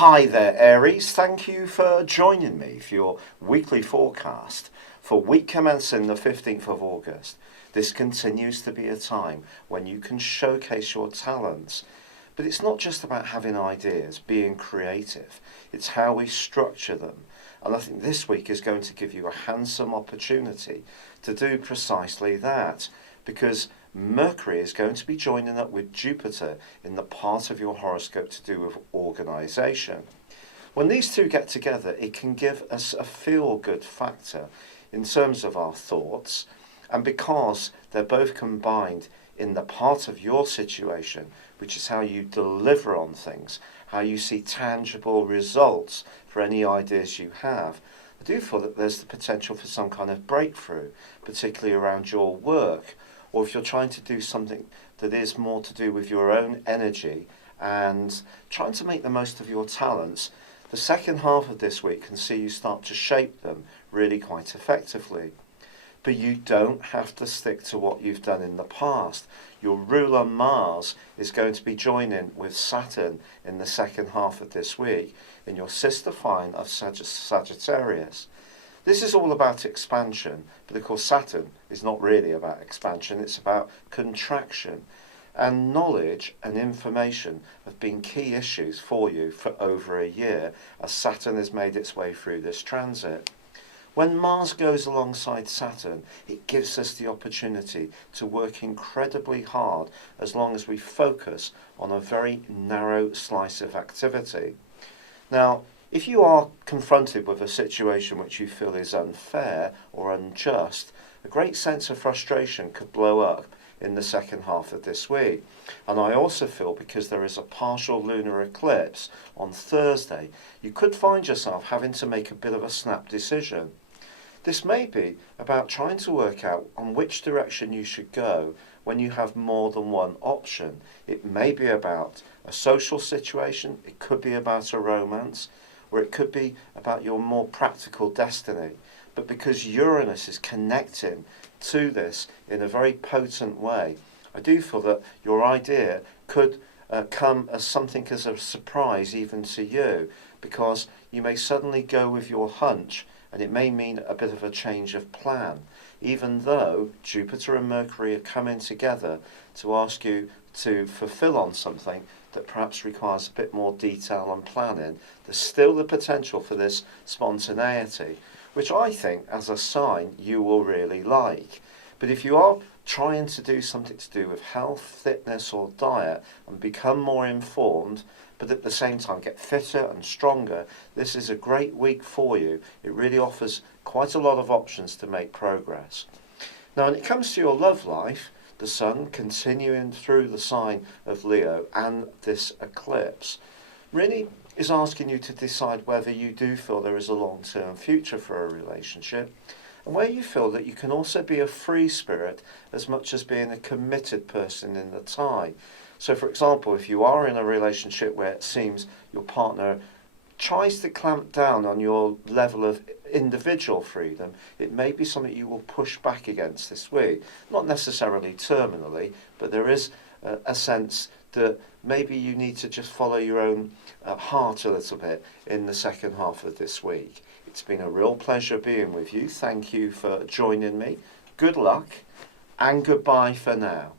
Hi there, Aries. Thank you for joining me for your weekly forecast for week commencing the 15th of August. This continues to be a time when you can showcase your talents, but it's not just about having ideas, being creative. It's how we structure them. And I think this week is going to give you a handsome opportunity to do precisely that, because Mercury is going to be joining up with Jupiter in the part of your horoscope to do with organisation. When these two get together, it can give us a feel-good factor in terms of our thoughts, and because they're both combined in the part of your situation, which is how you deliver on things, how you see tangible results for any ideas you have, I do feel that there's the potential for some kind of breakthrough, particularly around your work, or if you're trying to do something that is more to do with your own energy and trying to make the most of your talents. The second half of this week can see you start to shape them really quite effectively. But you don't have to stick to what you've done in the past. Your ruler Mars is going to be joining with Saturn in the second half of this week in your sister sign of Sagittarius. This is all about expansion, but of course Saturn is not really about expansion, it's about contraction. And knowledge and information have been key issues for you for over a year as Saturn has made its way through this transit. When Mars goes alongside Saturn, it gives us the opportunity to work incredibly hard as long as we focus on a very narrow slice of activity. Now, if you are confronted with a situation which you feel is unfair or unjust, a great sense of frustration could blow up in the second half of this week. And I also feel because there is a partial lunar eclipse on Thursday, you could find yourself having to make a bit of a snap decision. This may be about trying to work out on which direction you should go when you have more than one option. It may be about a social situation, it could be about a romance, or it could be about your more practical destiny. But because Uranus is connecting to this in a very potent way, I do feel that your idea could come as something as a surprise even to you, because you may suddenly go with your hunch and it may mean a bit of a change of plan, even though Jupiter and Mercury are coming together to ask you to fulfill on something that perhaps requires a bit more detail and planning. There's still the potential for this spontaneity, which I think as a sign you will really like. But if you are trying to do something to do with health, fitness or diet and become more informed, but at the same time get fitter and stronger, this is a great week for you. It really offers quite a lot of options to make progress. Now when it comes to your love life, the Sun continuing through the sign of Leo and this eclipse really is asking you to decide whether you do feel there is a long-term future for a relationship, and where you feel that you can also be a free spirit as much as being a committed person in the tie. So for example, if you are in a relationship where it seems your partner tries to clamp down on your level of individual freedom, it may be something you will push back against this week. Not necessarily terminally, but there is a sense that maybe you need to just follow your own heart a little bit in the second half of this week. It's been a real pleasure being with you. Thank you for joining me. Good luck and goodbye for now.